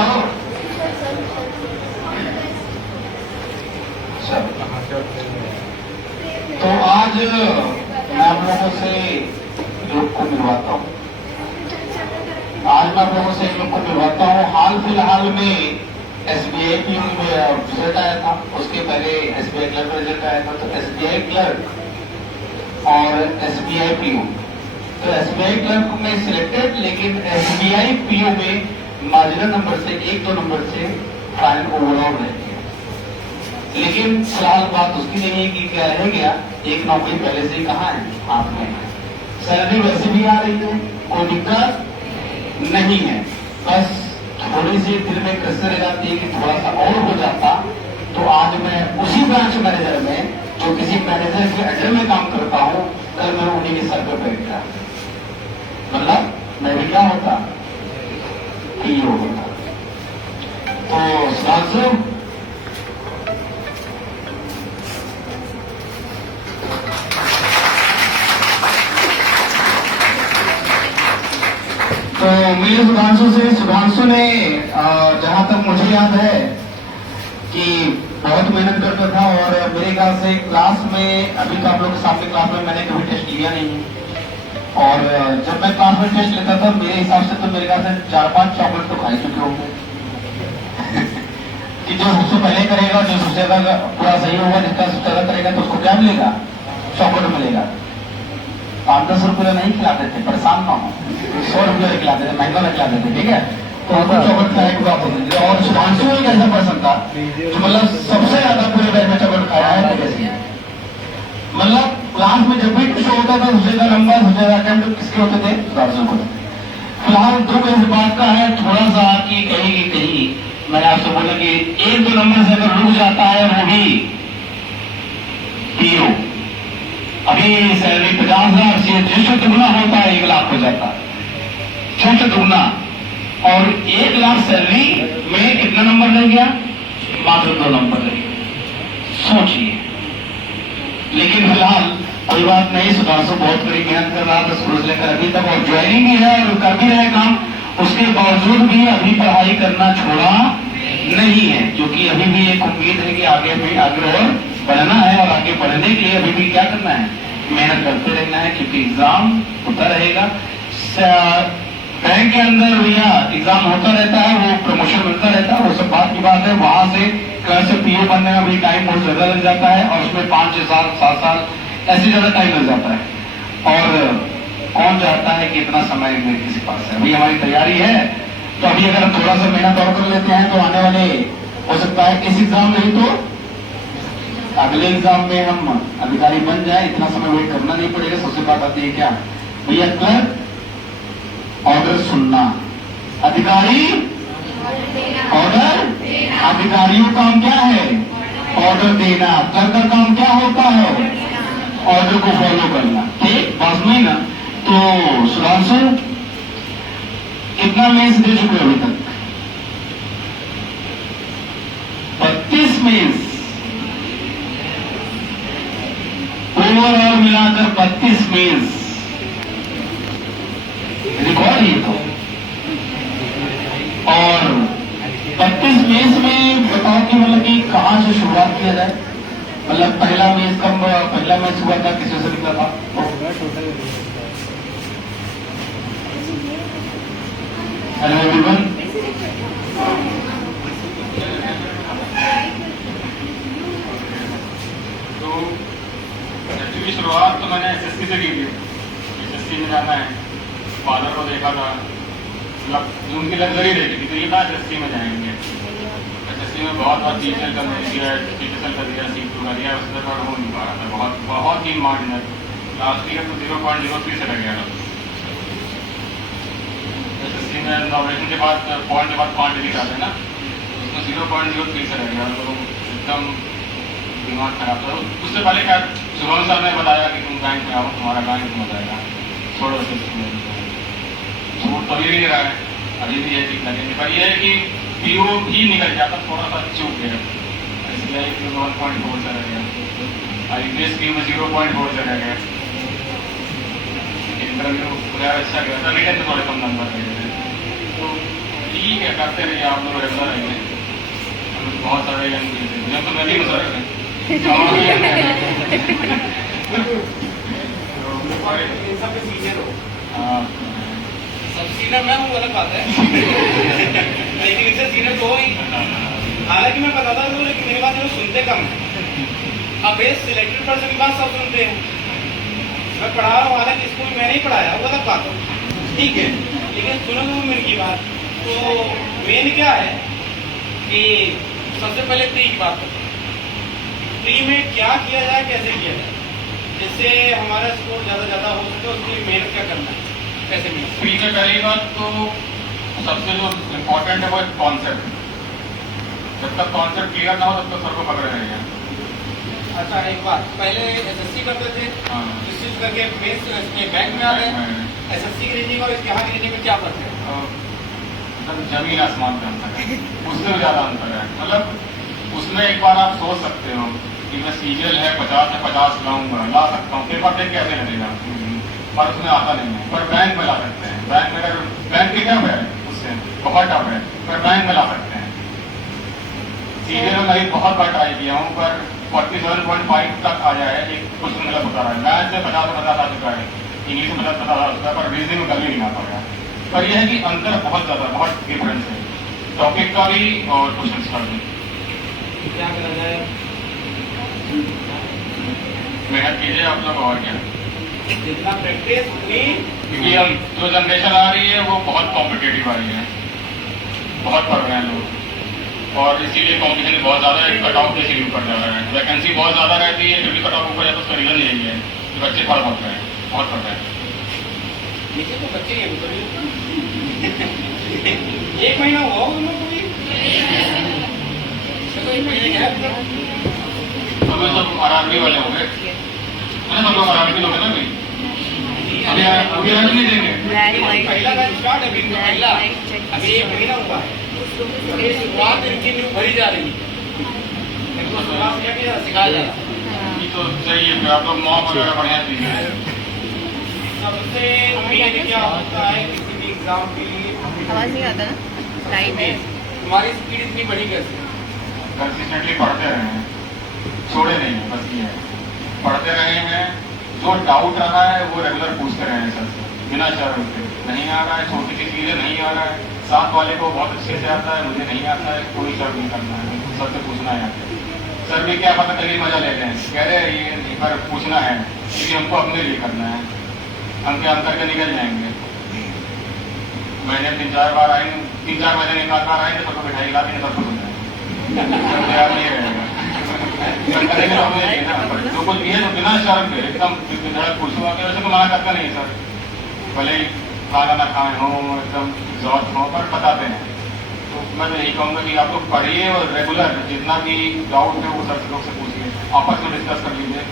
हो? तो आज मैं आप लोगों से योग को मिलवाता हूँ। आज मैं आप लोगों से योग को मिलवाता हूँ। हाल फिलहाल में SBI की रिजल्ट आया था, उसके पहले SBI क्लर्क का रिजल्ट आया था। तो SBI क्लर्क और SBI PO, तो SBI क्लर्क में सिलेक्टेड, लेकिन SBI PO में मार्जिनल नंबर से 1-2 नंबर से फाइनल ओवरऑल रह गया। लेकिन फिलहाल बात उसकी नहीं है कि क्या रह गया, एक नौकरी पहले से ही कहाँ है, हाथ में है। सैलरी वैसे भी आ रही है, कोई दिक्कत नहीं है। बस थोड़ी सी दिल में कसर रह जाती है कि थोड़ा सा और हो जाता तो आज मैं उसी ब्रांच मैनेजर में, जो किसी मैनेजर के अंडर में काम करता हूं, कल मैं उन्हीं के सर पर बैठता, मतलब मैं भी क्या होता, PO होता। तो साथियों, तो मिले सुधांशु ने जहां तक मुझे याद है कि बहुत मेहनत करता था, और मेरे ख्याल से क्लास में, अभी तो आप लोग के सामने क्लास में मैंने कभी टेस्ट लिया नहीं है, और जब मैं क्लास में टेस्ट लेता था मेरे हिसाब से तो मेरे ख्याल से 4-5 चॉकलेट तो खा ही चुके होंगे। कि जो सबसे पहले करेगा, जो सबसे ज्यादा पूरा सही होगा, जिसका सबसे ज्यादा करेगा, तो उसको क्या मिलेगा, चॉकलेट मिलेगा। 5-10 रुपये नहीं खिलाते थे, परेशान ना हो, 100 रुपये खिलाते थे, महंगा में खिलाते थे, ठीक है। तो आपको चॉकलेट खाने की बात होती थी। और सुधांशु एक ऐसा पर्सन था जो मतलब सबसे ज्यादा पूरे बैच में चॉकलेट खाया है। मतलब क्लास में जब भी शो होता था, सबसे ज्यादा नंबर, सबसे ज्यादा अटेम्प्ट किसके होते थे, सुधांशु को। फिलहाल दुख इस बात का है थोड़ा सा कि कहीं मैंने आपसे बोला कि 1-2 नंबर से अगर रुक जाता है वो भी PO। अभी सैलरी 50,000 से जिससे दुगना होता है 1 लाख हो जाता है, छोटे दुगना। और 1 लाख सैलरी में कितना नंबर रह गया, मात्र 2 नंबर रह गया, सोचिए। लेकिन फिलहाल कोई बात नहीं, सुधांशु बहुत बड़ी मेहनत कर रहा था शुरू से लेकर अभी तक, और ज्वाइनिंग भी है और कर भी रहे काम। उसके बावजूद भी अभी पढ़ाई करना छोड़ा नहीं है, क्योंकि अभी भी एक उम्मीद है कि आगे और बढ़ना है, और आगे बढ़ने के लिए अभी भी क्या करना है, मेहनत करते रहना है, क्योंकि एग्जाम होता रहेगा। बैंक के अंदर भैया एग्जाम होता रहता है, वो प्रमोशन मिलता रहता है, वो सब बात की बात है। वहां से क्लास से PO बनने में भी टाइम बहुत ज्यादा लग जाता है, और उसमें 5-6 साल 7 साल ऐसे ज्यादा टाइम लग जाता है। और कौन चाहता है कि इतना समय मेरे किसी पास है। अभी हमारी तैयारी है, तो अभी अगर हम थोड़ा सा मेहनत और कर लेते हैं तो आने वाले हो सकता है इस एग्जाम नहीं तो अगले एग्जाम में हम अधिकारी बन जाए, इतना समय वेट करना नहीं पड़ेगा। सबसे बात आती है क्या भैया, क्लर्क ऑर्डर सुनना, अधिकारी ऑर्डर, अधिकारियों का काम क्या है, ऑर्डर देना। क्लर्क का काम क्या होता है, ऑर्डर को फॉलो करना, ठीक बात नहीं ना। तो सुधांशु कितना मेंस दे चुके अभी तक, 32 मेंस ओवरऑल मिलाकर 32 मेंस, रिकॉर्ड ही तो। और 32 मेंस में बताओ कि मतलब कि कहां से शुरुआत किया जाए। मतलब पहला मैच हुआ था, किसी से निकला था, हेलो एवरीवन। तो एक्चुअली शुरुआत तो मैंने SSC से की थी। SSC में जाना है, फादर को देखा था, मतलब उनकी लग्जरी देखी थी, तो ये था SSC में जाएंगे। SSC में बहुत टीचर कर दिया, टीचर कर दिया, C2 कर दिया, उसके बाद हो नहीं पा रहा था, बहुत ही मार्जिनल। लास्ट ईयर तो 0.03 से रह गया था। SSC में नॉमिनेशन के बाद पॉइंट के बाद 5 डिजिट आते हैं ना, उसमें 0.03 से रह गया, तो एकदम दिमाग खराब था। उससे पहले क्या सुभान सर ने बताया कि तुम बैंक में आओ, तुम्हारा बैंक हो जाएगा, छोड़ो छूट तो अभी भी नहीं रहा है, अभी भी ये ठीक लगेंगे। पर यह है कि PO भी निकल जाता, थोड़ा सा चूक गया, SBI में 1.4 से रह गया, IPS में 0.4 से रह गया। इंटरव्यू पूरा अच्छा गया था, रिटर्न में थोड़े कम नंबर रहे थे। तो ठीक है, करते रहिए आप लोग, रेगुलर रहिए। हम बहुत सारे यंग हैं, तो मैं भी गुजर रहे हैं। इन सब में सीनियर हो, हाँ, सब सीनियर मैं हूँ अलग बात है। लेकिन इनसे सीनियर तो हो ही। हालांकि मैं बताता हूँ, लेकिन मेरी बात लोग सुनते कम है। अब ये सिलेक्टेड पर्सन की बात सब सुनते हैं। मैं पढ़ा रहा हूँ, हालांकि स्कूल में नहीं पढ़ाया, वो अलग बात है, ठीक है। लेकिन सुनो तो मेरी की बात, तो मेन क्या है कि सबसे पहले प्री की बात करते हैं। प्री में क्या किया जाए, कैसे किया जाए, जिससे हमारा स्कोर ज़्यादा हो सके, उसके लिए मेहनत क्या करना है, कैसे मिले। प्री में पहली बात तो सबसे जो इम्पोर्टेंट है वो कॉन्सेप्ट। जब तक कॉन्सेप्ट क्लियर ना हो तब तक सर को पकड़े रहेंगे। अच्छा, एक बात, पहले एसएससी करते थे, हाँ, इस चीज करके मेंस इसमें बैंक में आ गए। एसएससी की रीजनिंग और इसके यहाँ की रीजनिंग में क्या फर्क है? मतलब जमीन आसमान का अंतर है, उससे भी ज्यादा अंतर है। मतलब उसमें एक बार आप सोच सकते हो कि मैं सीरियल है 50 में 50 लाऊंगा, ला सकता हूँ, पेपर देख कैसे लगेगा, पर उसमें आता नहीं है। पर बैंक में ला सकते हैं। बैंक में अगर बैंक की टफ है, उससे बहुत टफ है, पर बैंक में ला सकते हैं। सीरियल में मैं बहुत बार ट्राई किया हूँ, पर 47.5 तक आ जाए, एक क्वेश्चन गलत होता रहा है। मैथ में 50 आ चुका है, इंग्लिश में 50 आ चुका है, पर रीजनिंग में कभी नहीं आ पाया। पर यह है कि अंतर बहुत ज्यादा, बहुत डिफरेंस है टॉपिक का भी और क्वेश्चन का भी। क्या करा जाए? मेहनत कीजिए आप लोग, और क्या। जितना प्रैक्टिस उतनी, क्योंकि अब जो जनरेशन आ रही है वो बहुत कॉम्पिटेटिव आ रही है, बहुत पढ़ रहे हैं लोग, और इसीलिए कॉम्पिटिशन बहुत ज़्यादा है। कट ऑफ इसीलिए ऊपर जा रहा है, वैकेंसी बहुत ज़्यादा रहती है, क्योंकि कट ऑफ ऊपर जाता है। उसका रीज़न यही है कि बच्चे पढ़ बहुत रहे हैं, बहुत पढ़ रहे हैं। नीचे तो बच्चे ही हैं, एक महीना हुआ उन लोग को भी, तो एक महीने क्या है? तो मैं सब आरामी वाले हो गए, सब लोग आरामी लोग हैं ना। अभी अभी आराम नहीं देंगे। पहला बैच स्टार्ट है, अभी पहला, अभी एक महीना हुआ है, अभी शुरुआत इनकी न्यू भरी जा रही है, इनको शुरुआत क्या किया सिखाया जा रहा है। ये तो सही है, फिर आप लोग मॉक वगैरह बढ़िया दीजिए। सबसे मेन क्या होता है किसी भी एग्जाम के लिए, आवाज नहीं आता ना, लाइट है। तुम्हारी स्पीड इतनी बड़ी कैसे? कंसिस्टेंटली पढ़ते रहे हैं, छोड़े नहीं हैं, बस ये है, पढ़ते रहे हैं। जो डाउट रहा है वो रेगुलर पूछते रहे हैं सर से, बिना शर्म के। नहीं आ रहा है, छोटी सी चीजें नहीं आ रहा है, साथ वाले को बहुत अच्छे से आता है, मुझे नहीं आता है, कोई शर्म नहीं करना है, सर से पूछना है। सर भी क्या पता चलिए मजा लेते हैं, कह रहे हैं ये नहीं, पर पूछना है, क्योंकि हमको अपने लिए करना है। हम क्या हम करके निकल जाएंगे। महीने 3-4 बार आएंगे, 3-4 महीने में 1 बार आएंगे, सबको बैठाई ला देंगे, सबको सुन जाएंगे, याद नहीं रहेगा। जो कुछ भी है तो बिना शर्म के एकदम पूछूंगा कि वैसे तो मना करता नहीं सर, भले ही खाना ना खाए हो, एकदम एग्जॉस्ट हो, पर बताते हैं। तो मैं तो यही कहूँगा कि आप लोग पढ़िए और रेगुलर जितना भी डाउट है वो सर लोग से पूछिए, आपस में डिस्कस कर लीजिए,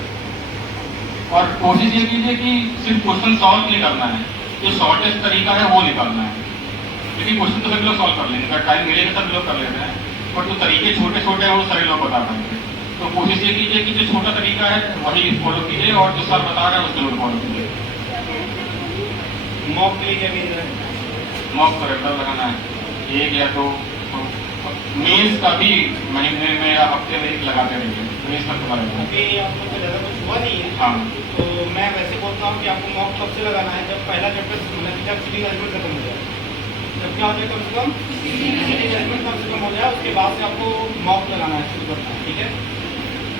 और कोशिश ये कीजिए कि सिर्फ क्वेश्चन सॉल्व नहीं करना है, जो शॉर्टेस्ट तरीका है वो निकालना है। क्योंकि क्वेश्चन तो सभी लोग सॉल्व कर लेंगे, अगर टाइम मिलेगा सभी लोग कर लेते हैं, पर जो तरीके छोटे छोटे हैं वो सभी लोग बता पाएंगे। तो कोशिश ये कीजिए कि जो छोटा तरीका है वही फॉलो कीजिए, और जो सर बता रहे हैं उसको जरूर फॉलो कीजिए। मॉक के लिए क्या मीन है? मॉक तो रेगुलर लगाना है, 1 या 2। मीन्स का भी महीने में या हफ्ते में 1 लगाते रहिए, मीन्स तक तुम्हारे। अभी आप लोग को ज़्यादा कुछ हुआ नहीं है, हाँ, तो मैं वैसे बोलता हूँ कि आपको मॉक कब से लगाना है, जब पहला चैप्टर जब सीटिंग अरेंजमेंट खत्म हो जाए, जब क्या हो जाए कम से कम सीटिंग अरेंजमेंट कम से कम हो जाए, उसके बाद से आपको मॉक लगाना है, शुरू करना है, ठीक है।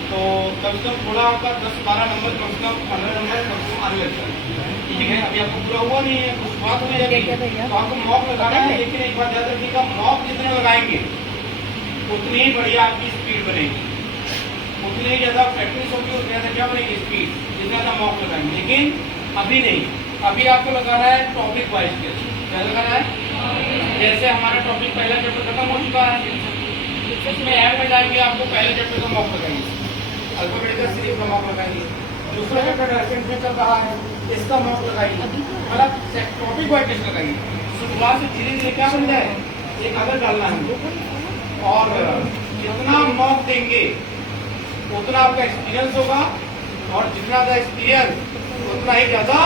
तो कम से कम थोड़ा आपका 10-12 नंबर, कम से कम 15 नंबर कम से कम आने लगता है, ठीक है। अभी आपको पूरा हुआ नहीं है, कुछ बात हो जाएगी तो आपको मॉक लगाना है। लेकिन एक बात याद रखिएगा, मॉक जितने लगाएंगे उतनी ही बढ़िया आपकी स्पीड बनेगी, उतनी ही ज़्यादा प्रैक्टिस होगी, उतनी ज़्यादा क्या बनेगी स्पीड, जितना ज़्यादा मॉक लगाएंगे। लेकिन अभी नहीं, अभी आपको लगाना है टॉपिक वाइज टेस्ट। क्या लगाना है? जैसे हमारा टॉपिक पहला चैप्टर खत्म हो चुका है, इसमें ऐड में जाएंगे, आपको पहले चैप्टर का मॉक लगाएंगे, अल्फाबेटिकल सीरीज का मॉक लगाएंगे। दूसरा चैप्टर रेफरेंस में चल रहा है, इसका मॉक लगाएंगे, मतलब टॉपिक वाइज टेस्ट लगाएंगे। शुरुआत से धीरे धीरे क्या बन जाए, एक आदत डालना है, और जितना मॉक देंगे उतना आपका एक्सपीरियंस होगा, और जितना ज़्यादा एक्सपीरियंस उतना ही ज्यादा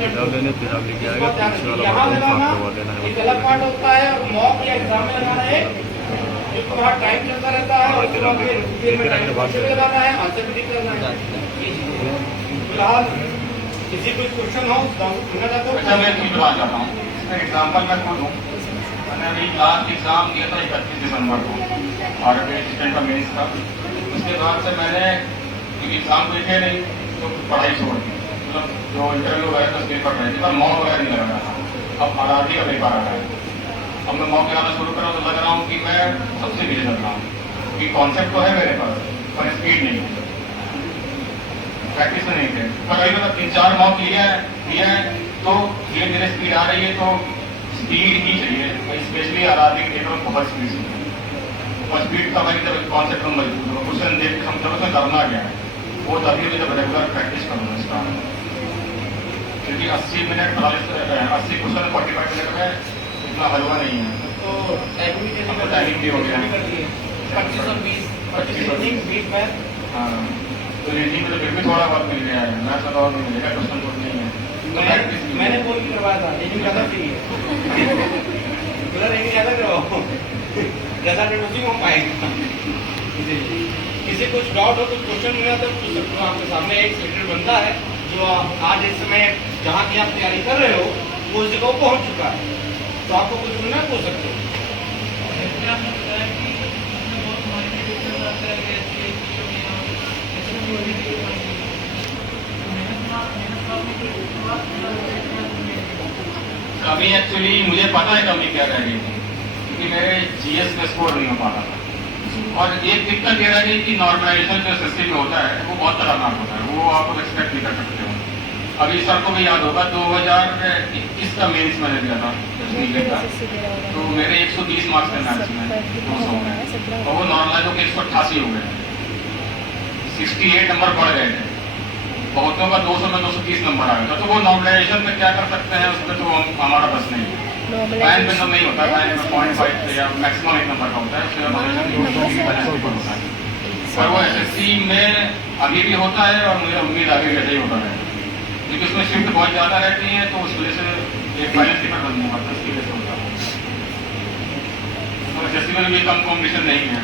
किताब लेने किताब लेके आएगा पीछे वाला यहाँ बटन लगाना साफ करवा देना है एक अलग पार्ट होता है, और मॉक या एग्जाम में लगाना है जो तुम्हारा टाइम चलता रहता है, और उसके बाद फिर में टाइम लगाना है, आंसर भी ठीक करना है। फिलहाल किसी कोई क्वेश्चन हो सुनना चाहते हो? अच्छा, मैं एक बात चाहता हूँ, इसका एग्जाम्पल मैं खुद हूँ। मैंने अभी लास्ट एग्जाम दिया था 31 दिसंबर को, और असिस्टेंट का मेंस था। उसके बाद से मैंने एग्जाम देखे नहीं तो पढ़ाई छोड़ दी, मतलब जो इंटरव्यू वगैरह तो पेपर रहे थे, पर मॉक वगैरह नहीं लग रहा था। अब आरआरबी का पेपर आ रहा है, अब मैं मॉक लगाना शुरू कर रहा हूँ तो लग रहा हूँ कि मैं सबसे पीछे चल रहा हूँ, क्योंकि कॉन्सेप्ट तो है मेरे पास पर स्पीड नहीं है, प्रैक्टिस में नहीं थे। पर अभी मतलब 3-4 मॉक लिया है तो धीरे धीरे स्पीड आ रही है, तो स्पीड ही चाहिए, स्पेशली आरआरबी के पेपर में बहुत स्पीड चाहिए। और स्पीड का मैं जब कॉन्सेप्ट में मजबूत क्वेश्चन देख के समझ उसमें करना गया है वो तभी भी जब रेगुलर प्रैक्टिस करूँगा इसका, क्योंकि 80 मिनट 80 क्वेश्चन 45 मिनट में इतना हलवा नहीं है। तो टाइमिंग भी हो गया, 25 और 20 में। हाँ, तो रीडिंग में तो फिर भी थोड़ा बहुत मिल गया है, मैथ्स में और नहीं मिलेगा, क्वेश्चन तो नहीं है। मैंने फोन भी करवाया था, लेकिन ज्यादा चाहिए बोला, लेकिन ज्यादा करवाओ, ज्यादा रिड्यूसिंग हो पाएगा। किसी कुछ डाउट हो, कुछ क्वेश्चन नहीं आता पूछ सकते हो। आपके सामने एक सेक्रेटरी बंदा है जो आज इस समय जहाँ की आप तैयारी कर रहे हो वो उस जगह पहुँच चुका है, तो आपको कुछ पूछना पूछ सकते हो। कमी एक्चुअली मुझे पता है कमी क्या रह गई थी, क्योंकि मेरे जीएस में स्कोर नहीं हो पा रहा था। और एक दिक्कत ये रह गई कि नॉर्मलाइजेशन जो सिस्टम में होता है वो बहुत खतरनाक होता है, वो आप एक्सपेक्ट नहीं कर सकते हो। अभी सर को भी याद होगा 2021 का मेंस मैंने दिया था का, तो मेरे 120 मार्क्स थे मैथ्स में 200 में, और वो नॉर्मलाइज होकर 188 हो गए, 68 नंबर बढ़ गए थे। बहुतों का 200 में 230 नंबर आ गया था। तो वो नॉर्मलाइजेशन में क्या कर सकते हैं उसमें तो हमारा बस नहीं है। पैन पे तो नहीं होता, पैन में 0.5 या मैक्सिमम 1 नंबर का होता है, उससे नॉर्मलाइजेशन होता है। पर वो एसएससी में अभी भी होता है और मुझे उम्मीद आगे वैसे ही होता है, क्योंकि उसमें शिफ्ट बहुत ज़्यादा रहती है, तो उस वजह से एक फाइनल पेपर बन नहीं पाता, उसकी वजह से होता है। तो एसएससी में भी कम कॉम्पिटिशन नहीं है,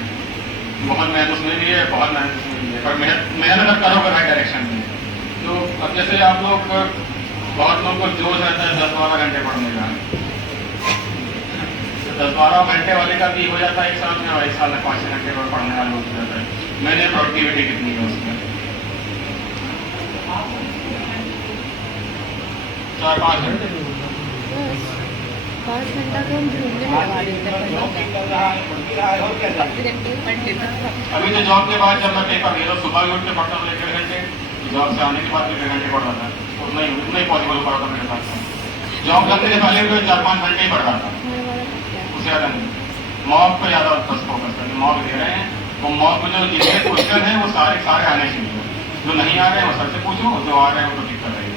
बहुत मेहनत उसमें भी है, बहुत मेहनत उसमें भी है, पर मेहनत अगर करोगे राइट डायरेक्शन में। तो अब जैसे आप लोग, बहुत लोग को जोश रहता है 10-12 घंटे पढ़ने का, 10-12 घंटे वाले का भी हो जाता है 1 साल में, और 1 साल में 5-6 घंटे पर पढ़ने वाले हो जाता है। मैंने प्रोडक्टिविटी कितनी है उसमें 4-5 घंटे, 5 घंटा तो हम घूमने में लगा देते हैं। अभी तो जॉब के बाद जब मैं पेपर दे रहा हूँ, सुबह भी उठ के पढ़ता हूँ 1-1.5 घंटे, जॉब से आने के बाद 1 घंटे पढ़ रहा था, उतना ही पॉसिबल पढ़ा था मेरे साथ। जॉब लगने से पहले भी 4-5 घंटे ही पढ़ रहा था, उससे ज़्यादा नहीं। मॉक पर ज़्यादा बस फोकस करके मॉक दे रहे हैं, तो मॉक में जो जितने क्वेश्चन हैं वो सारे आने चाहिए, जो नहीं आ रहे हैं वो सर से पूछो, जो आ रहे हैं वो तो ठीक कर रही है।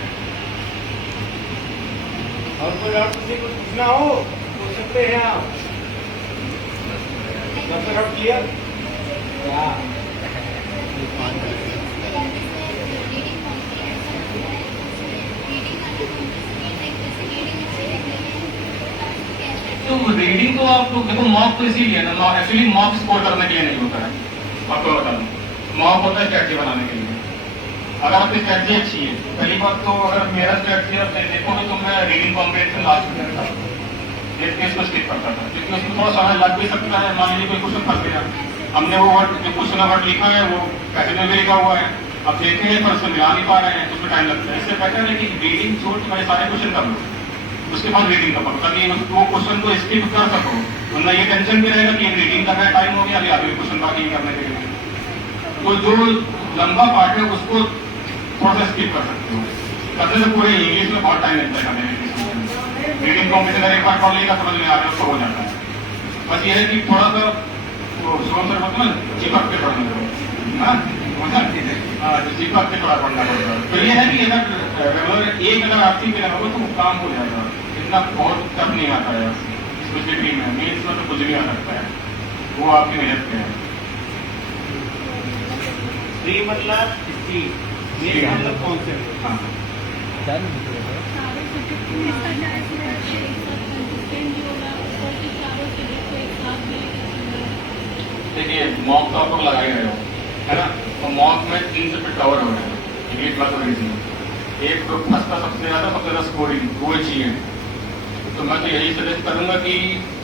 और कोई डाउट किसी कुछ पूछना हो पूछ सकते हैं आप। सबसे डाउट क्लियर? तो रीडिंग तो आप लोग देखो, मॉक तो इसीलिए ना, एक्चुअली मॉक स्कोर करने के लिए नहीं होता है, आपको बता दूं, मॉक होता है स्ट्रैटेजी बनाने के लिए। अगर आपकी स्ट्रैटेजी अच्छी है, पहली बात तो अगर मेरा स्ट्रैटेजी आप देखोगे तो मैं रीडिंग कॉम्पिटिशन लास्ट में करता था, देख के इसको स्किप करता था, क्योंकि उसमें थोड़ा समय लग भी सकता है। मान लीजिए कोई क्वेश्चन फंस गया, हमने वो वर्ड जो क्वेश्चन वर्ड लिखा है वो पैसेज में भी लिखा हुआ है, अब देखेंगे पर उसको मिला नहीं पा रहे हैं, तो उसमें टाइम लगता है। इससे बेटर है कि रीडिंग छोड़ के मैं सारे क्वेश्चन कर लूँ, उसके बाद रीडिंग का पढ़ो, ताकि वो क्वेश्चन को स्किप कर सको, वरना ये टेंशन भी रहेगा कि रीडिंग करना टाइम हो गया, अभी आगे क्वेश्चन बाकी करने के लिए। तो जो लंबा पार्ट है उसको थोड़ा सा स्किप कर सकते हो, करने से पूरे इंग्लिश में बहुत टाइम लगता है करने में। रीडिंग कॉम्पिटिशन अगर एक बार पढ़ लेगा समझ में आ रहा है उसको हो जाता है। बस ये है कि थोड़ा सा शुभम सर बोलते ना चिपक के पढ़ने को, चिपक के थोड़ा पढ़ना पड़ेगा। तो ये है कि अगर रेगुलर एक अगर आपसी पे होगा तो काम हो जाएगा, इतना बहुत टफ नहीं आता है, स्पेशली में मेंस में तो कुछ भी आ सकता है, वो आपकी मेहनत पे है। मतलब मतलब कॉन्सेप्ट। हाँ, देखिए मॉक तो आप लोग लगा ही रहे हो, है ना। तो मॉक में 3 सब्जेक्ट कवर हो रहे हैं, इंग्लिश मैथमेटिक्स में। एक तो फर्स्ट का सबसे ज़्यादा स्कोरिंग वो चाहिए। तो मैं तो यही सजेस्ट करूंगा कि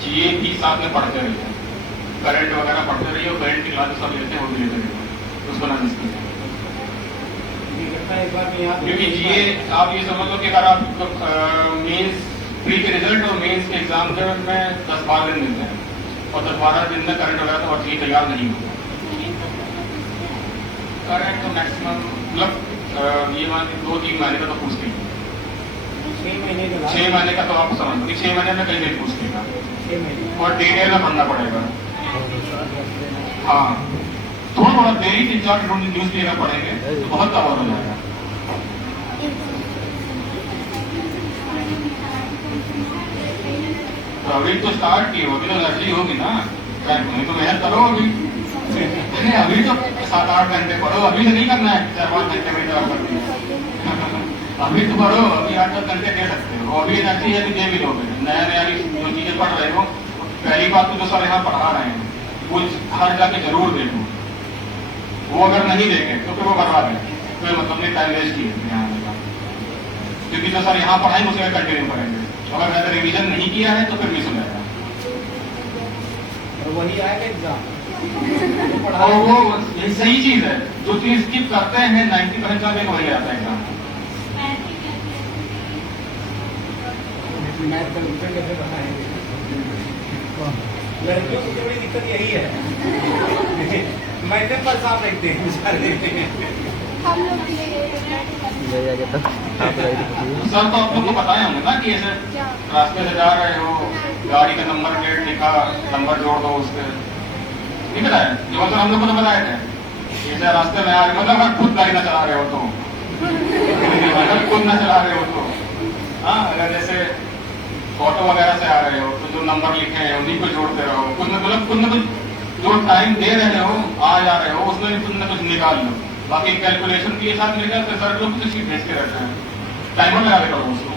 जीए भी साथ में पढ़ते रहिए, करंट वगैरह पढ़ते रहिए, और करंट की क्लासेस सब लेते हैं वो भी लेते रहिए, उसको ना मिस कीजिए। क्योंकि जीए आप ये समझ लो कि अगर आप मेंस प्री के रिजल्ट और मेंस के एग्जाम के में 10-12 दिन मिलते हैं, और 10-12 दिन में करंट वगैरह तो और जीए तैयार नहीं होगा। करंट तो मैक्सिमम मतलब ये मान 2-3 महीने का तो पूछती है, 6 महीने का तो आप समझ लो 6 महीने में कहीं नहीं पूछती, और डिटेल में पढ़ना पड़ेगा। हाँ, थोड़ा देरी 3-4 न्यूज लेना पड़ेंगे तो बहुत कवर हो जाएगा। तो अभी तो स्टार्ट की होगी ना, एनर्जी होगी ना, तो मेहनत करो अभी। अभी तो 7-8 घंटे पढ़ो, अभी तो नहीं करना है 4-5 घंटे में अभी तो पढ़ो, अभी 8-10 घंटे दे सकते हो। अभी एनर्जी है दे भी लोगे, नया जो चीजें पढ़ रहे हो। पहली बात तो जो सर यहाँ पढ़ा रहे हैं वो हर जाके जरूर देखो, वो अगर नहीं देखें तो फिर वो बर्बाद है, कोई मतलब नहीं, टाइम वेस्ट ही है यहाँ का। क्योंकि जो सर यहाँ पढ़ाएंगे उसे कंटिन्यू करेंगे, अगर मैंने रिवीजन नहीं किया है तो फिर मिस हो जाएगा। और वही आएगा एग्जाम, और वो सही चीज है, जो चीज स्किप करते हैं 90% का वही आता है एग्जाम। मैथ कैलकुलेशन कैसे बनाएंगे? लड़कियों की बड़ी दिक्कत यही है, मैथ्स पर साफ रखते हैं सर तो आप लोग को बताए होंगे ना कि ऐसे रास्ते से जा रहे हो, गाड़ी का नंबर प्लेट लिखा, नंबर जोड़ दो उसके, नहीं बताया? जो सर हम लोग को तो बताए थे, जैसे रास्ते में आ रहे, मतलब अगर खुद गाड़ी ना चला रहे हो तो अगर खुद ना चला रहे हो तो, हाँ, अगर जैसे ऑटो वगैरह से आ रहे हो तो जो नंबर लिखे हैं उन्हीं को जोड़ते रहो, कुछ न कुछ जो टाइम दे रहे हो आ जा रहे हो उसमें भी कुछ न कुछ निकाल लो। बाकी कैलकुलेशन के साथ मिल जाते सर लोग कुछ चीज भेजते रहते हैं, टाइमर लगा के करो उसको।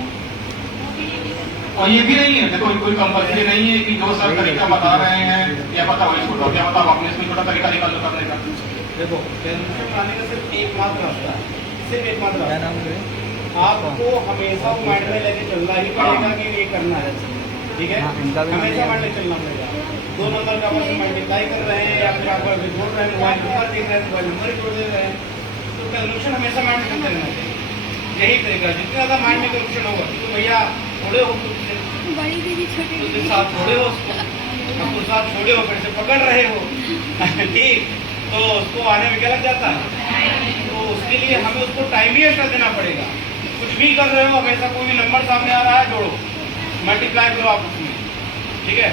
और ये भी नहीं है, देखो कोई कंपल्सरी नहीं है कि जो सर तरीका बता रहे हैं या पता वही छोड़ो, क्या पता अपने इसमें छोटा तरीका निकाल लो करने का। देखो कैलकुलेशन बनाने का सिर्फ एकमात्र रास्ता है, सिर्फ एकमात्र रास्ता। आपको हमेशा वो माइंड में लेके चलना ही पड़ेगा कि ये करना है, ठीक है, हमेशा माइंड में चलना पड़ेगा। 2 नंबर का आपस मल्टीप्लाई कर रहे हैं या फिर आप जोड़ रहे हैं, मोबाइल नंबर देख रहे हैं, मोबाइल नंबर जोड़ दे रहे हैं, तो कैलकुलेशन हमेशा माइंड में चलते रहना चाहिए। यही तरीका, जितना ज़्यादा माइंड में कैलकुलेशन होगा, तो भैया थोड़े हो बड़ी दीदी छोटी उसके साथ छोड़े हो, उसको साथ छोड़े हो, फिर से पकड़ रहे हो ठीक, तो उसको आने में क्या लग जाता है। तो उसके लिए हमें उसको टाइम ही एक्स्ट्रा देना पड़ेगा। कुछ भी कर रहे हो, हमेशा कोई भी नंबर सामने आ रहा है जोड़ो, मल्टीप्लाई करो आप उसमें, ठीक है,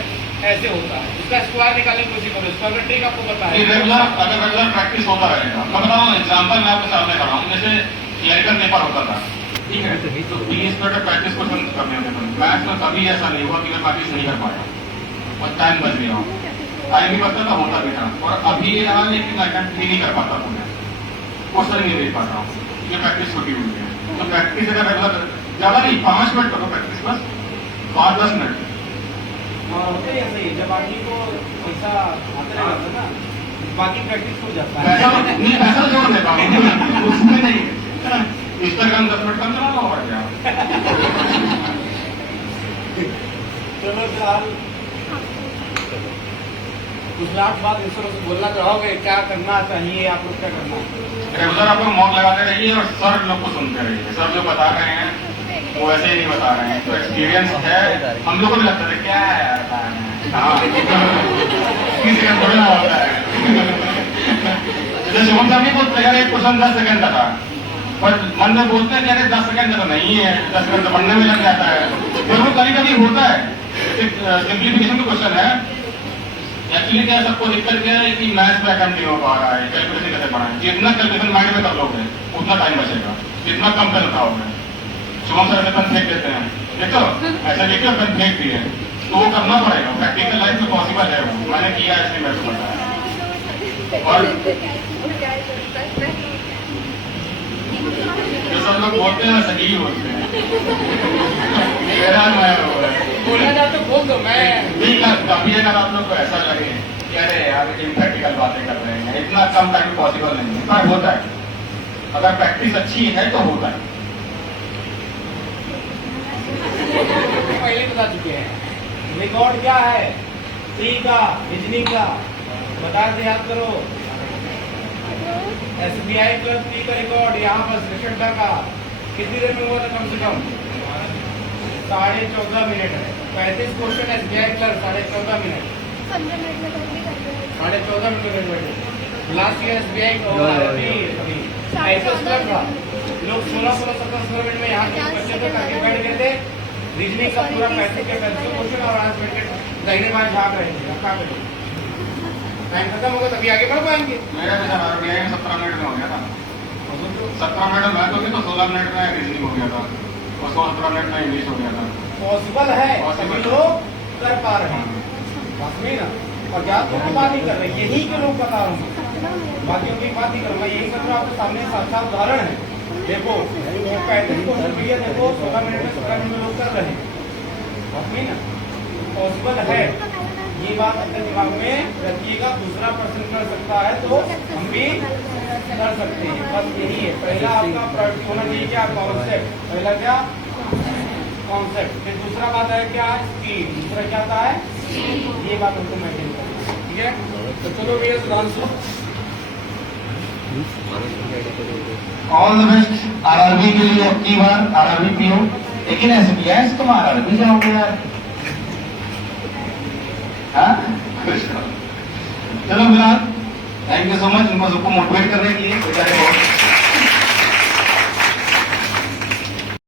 ऐसे होता है। उसका स्क्वायर निकालने की कोशिश करो, स्क्वायर ट्रिक आपको बताया। रेगुलर प्रैक्टिस होता रहेगा। मैं बताऊँ एग्जाम्पल मैं आपके सामने कर रहा हूँ, जैसे क्लरिकल पेपर होता था, ठीक है, तो 20 मिनट प्रैक्टिस को करने होते थे। मैथ्स में कभी ऐसा नहीं हुआ कि मैं प्रैक्टिस नहीं कर पाया और टाइम बच गया, टाइम भी बचता था, होता भी था। और अभी ये रहा है कि मैं अटेम्प्ट नहीं कर पाता हूँ, क्वेश्चन नहीं दे पाता हूँ, ये प्रैक्टिस छोटी हुई है। तो प्रैक्टिस अगर रेगुलर ज्यादा नहीं 5 मिनट करो प्रैक्टिस, बस 5-10 मिनट। और होता ही ऐसा ही, जब आदमी को पैसा आते रहता ना, बाकी प्रैक्टिस हो जाता है। पैसा जोड़ देता हूँ उसमें नहीं, इंस्टाग्राम 10 मिनट कम चला लो और क्या। चलो फिलहाल कुछ लास्ट बात इस तरह से बोलना चाहोगे, क्या करना चाहिए, आप लोग क्या करना है? रेगुलर आप लोग मॉक लगाते रहिए और सर लोग को सुनते रहिए। सर जो बता रहे हैं वो ऐसे ही नहीं बता रहे हैं, तो एक्सपीरियंस है, हम लोग को भी लगता है क्या है यार, हाँ किसी का थोड़ा होता है। जैसे शुभम साहब नहीं बोलते यार एक क्वेश्चन 10 सेकंड का था, पर मन में बोलते हैं कि अरे 10 सेकंड का तो नहीं है, 10 सेकंड तो पढ़ने में लग जाता है। फिर वो कभी कभी होता है, सिंप्लीफिकेशन का क्वेश्चन है। एक्चुअली क्या सबको दिक्कत क्या है कि मैथ्स में अटेम्प्ट नहीं हो पा रहा है, कैलकुलेशन कैसे पढ़ाएं। जितना कैलकुलेशन माइंड में कर लोगे उतना टाइम बचेगा, जितना कम पेन उठाओगे। शुभम सर ऐसे पेन फेंक देते हैं, देखो ऐसा देखिए पेन फेंक दिए, तो वो करना पड़ेगा, प्रैक्टिकल लाइफ में पॉसिबल है वो, मैंने किया इसलिए मेरे को पता है। और जो सब लोग बोलते हैं सही ही बोलते हैं। मेरा मैं हो रहा है बोलना चाहते हो बोल दो, मैं ठीक है। कभी अगर आप लोग को ऐसा लगे कि अरे यार इम्प्रैक्टिकल बातें कर रहे हैं, इतना कम टाइम पॉसिबल नहीं है, पर होता है। अगर प्रैक्टिस अच्छी है तो होता है। पहले बता चुके हैं। रिकॉर्ड क्या है? सी का, रीजनिंग का बता दे, याद करो। SBI क्लब टी का रिकॉर्ड यहाँ पर सेशन का कितनी देर में हुआ था? कम से कम 14.5 मिनट है। 35 question SBI club 14.5 minute, 15 minute में कंप्लीट कर देंगे। 14.5 मिनट बैठे। लास्ट ईयर SBI का हुआ है अभी IPS क्लब का लोग 16, 17 मिनट में यहाँ के बच्चे तो करके बैठ गए थे। रीजनिंग का पूरा 35 के 35 क्वेश्चन और आज बैठ के दाहिने बाएं झाँक रहे हैं। रखा करें, टाइम खत्म होगा तभी आगे बढ़ पाएंगे। मेरा भी सर RBI में 17 मिनट में हो गया था। 17 मिनट में तो 16 मिनट में रीजनिंग हो गया था और 17 मिनट में इंग्लिश हो गया था। पॉसिबल है, सभी लोग कर पा रहे हैं, बात नहीं ना। और ज्यादा की बात नहीं कर रहे, यही के लोग बता रहा हूँ, बाकियों की बात नहीं कर रहा। यही सब आपके सामने साक्षात उदाहरण है। देखो वो 35 क्वेश्चन भैया देखो 16 मिनट में 17 मिनट में लोग कर रहे हैं, बात नहीं ना। पॉसिबल है, ये बात अपने दिमाग में रखिएगा। दूसरा प्रश्न कर सकता है तो हम भी कर सकते हैं, बस यही है। पहला आपका प्रायोरिटी होना चाहिए क्या? कॉन्सेप्ट। पहला क्या? कॉन्सेप्ट। फिर दूसरा बात है क्या? स्पीड। दूसरा क्या आता है? ये बात हमको मेंटेन करना है, ठीक है। तो चलो भैया Sudhanshu, all the best RRB के लिए। अब की बार RRB PO, लेकिन SBI से तुम RRB जाओगे यार। हाँ चलो फिलहाल थैंक यू सो मच उनको सबको मोटिवेट करने के लिए। बेचारे बहुत